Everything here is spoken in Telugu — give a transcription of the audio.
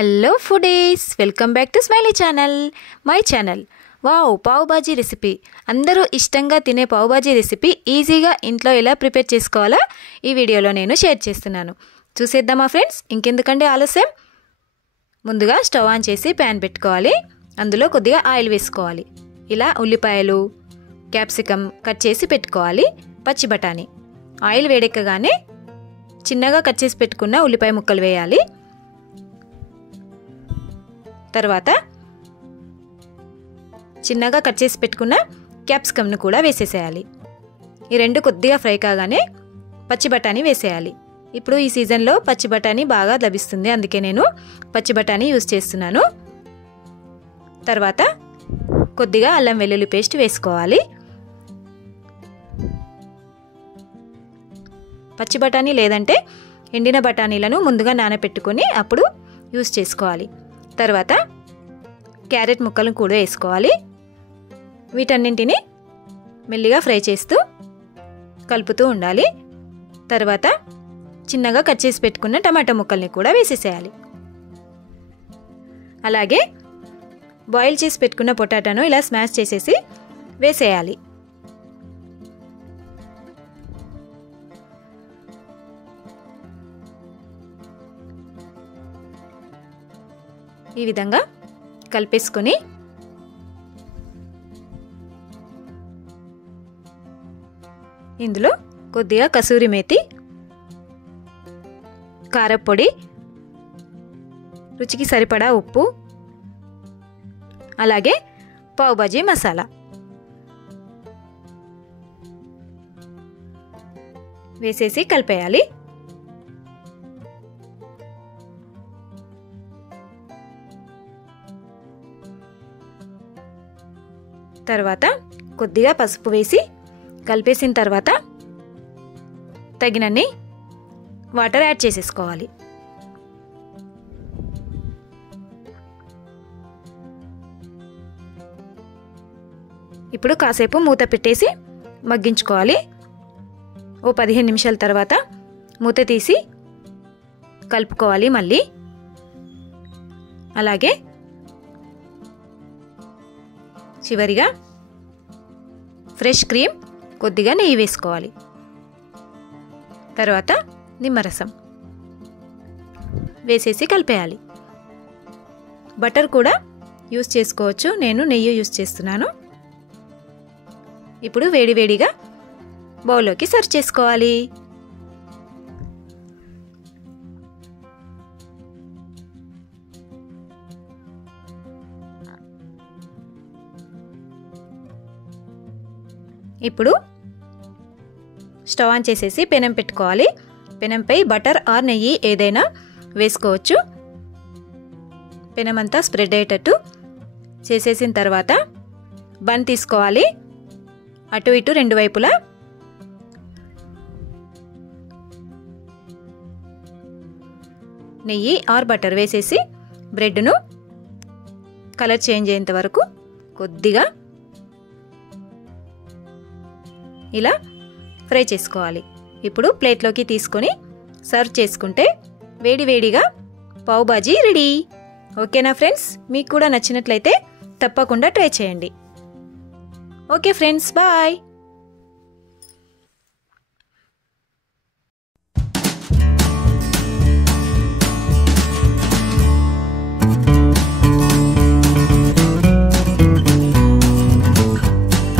Hello foodies, welcome back to Smiley channel, my channel. Wow, pav bhaji recipe. అందరూ ఇష్టంగా తినే పావ్ బాజీ రెసిపీ ఈజీగా ఇంట్లో ఎలా ప్రిపేర్ చేసుకోవాలో ఈ వీడియోలో నేను షేర్ చేస్తున్నాను. చూసేద్దామా ఫ్రెండ్స్? ఇంకెందుకంటే ఆలస్యం. ముందుగా స్టవ్ ఆన్ చేసి ప్యాన్ పెట్టుకోవాలి. అందులో కొద్దిగా ఆయిల్ వేసుకోవాలి. ఇలా ఉల్లిపాయలు, క్యాప్సికమ్ కట్ చేసి పెట్టుకోవాలి. పచ్చి బఠానీ. ఆయిల్ వేడెక్కగానే చిన్నగా కట్ చేసి పెట్టుకున్న ఉల్లిపాయ ముక్కలు వేయాలి. తర్వాత చిన్నగా కట్ చేసి పెట్టుకున్న క్యాప్సికమ్ను కూడా వేసేసేయాలి. ఈ రెండు కొద్దిగా ఫ్రై కాగానే పచ్చి బఠానీ వేసేయాలి. ఇప్పుడు ఈ సీజన్లో పచ్చి బఠానీ బాగా లభిస్తుంది, అందుకే నేను పచ్చి బఠానీ యూజ్ చేస్తున్నాను. తర్వాత కొద్దిగా అల్లం వెల్లుల్లి పేస్ట్ వేసుకోవాలి. పచ్చి బఠానీ లేదంటే ఎండిన బఠానీలను ముందుగా నానబెట్టుకొని అప్పుడు యూజ్ చేసుకోవాలి. తర్వాత క్యారెట్ ముక్కలను కూడా వేసుకోవాలి. వీటన్నింటిని మెల్లిగా ఫ్రై చేస్తూ కలుపుతూ ఉండాలి. తర్వాత చిన్నగా కట్ చేసి పెట్టుకున్న టమాటా ముక్కల్ని కూడా వేసేసేయాలి. అలాగే బాయిల్ చేసి పెట్టుకున్న పొటాటోను ఇలా స్మాష్ చేసేసి వేసేయాలి. ఈ విధంగా కలిపేసుకొని ఇందులో కొద్దిగా కసూరి మేతి, కారపొడి, రుచికి సరిపడా ఉప్పు, అలాగే పావ్ బాజీ మసాలా వేసేసి కలిపేయాలి. తర్వాత కొద్దిగా పసుపు వేసి కలిపేసిన తర్వాత తగినన్ని వాటర్ యాడ్ చేసేసుకోవాలి. ఇప్పుడు కాసేపు మూత పెట్టేసి మగ్గించుకోవాలి. ఓ 15 నిమిషాల తర్వాత మూత తీసి కలుపుకోవాలి మళ్ళీ. అలాగే చివరిగా ఫ్రెష్ క్రీమ్, కొద్దిగా నెయ్యి వేసుకోవాలి. తర్వాత నిమ్మరసం వేసేసి కలిపేయాలి. బటర్ కూడా యూస్ చేసుకోవచ్చు, నేను నెయ్యి యూస్ చేస్తున్నాను. ఇప్పుడు వేడివేడిగా బౌల్లోకి సర్వ్ చేసుకోవాలి. ఇప్పుడు స్టవ్ ఆన్ చేసేసి పెనం పెట్టుకోవాలి. పెనంపై బటర్ ఆర్ నెయ్యి ఏదైనా వేసుకోవచ్చు. పెనం అంతా స్ప్రెడ్ అయ్యేటట్టు చేసేసిన తర్వాత బన్ తీసుకోవాలి. అటు ఇటు రెండు వైపులా నెయ్యి ఆర్ బటర్ వేసేసి బ్రెడ్ను కలర్ చేంజ్ అయ్యేంత వరకు కొద్దిగా ఇలా ఫ్రై చేసుకోవాలి. ఇప్పుడు ప్లేట్లోకి తీసుకొని సర్వ్ చేసుకుంటే వేడివేడిగా పావ్ బాజీ రెడీ. ఓకేనా ఫ్రెండ్స్? మీకు కూడా నచ్చినట్లయితే తప్పకుండా ట్రై చేయండి. Okay friends, bye.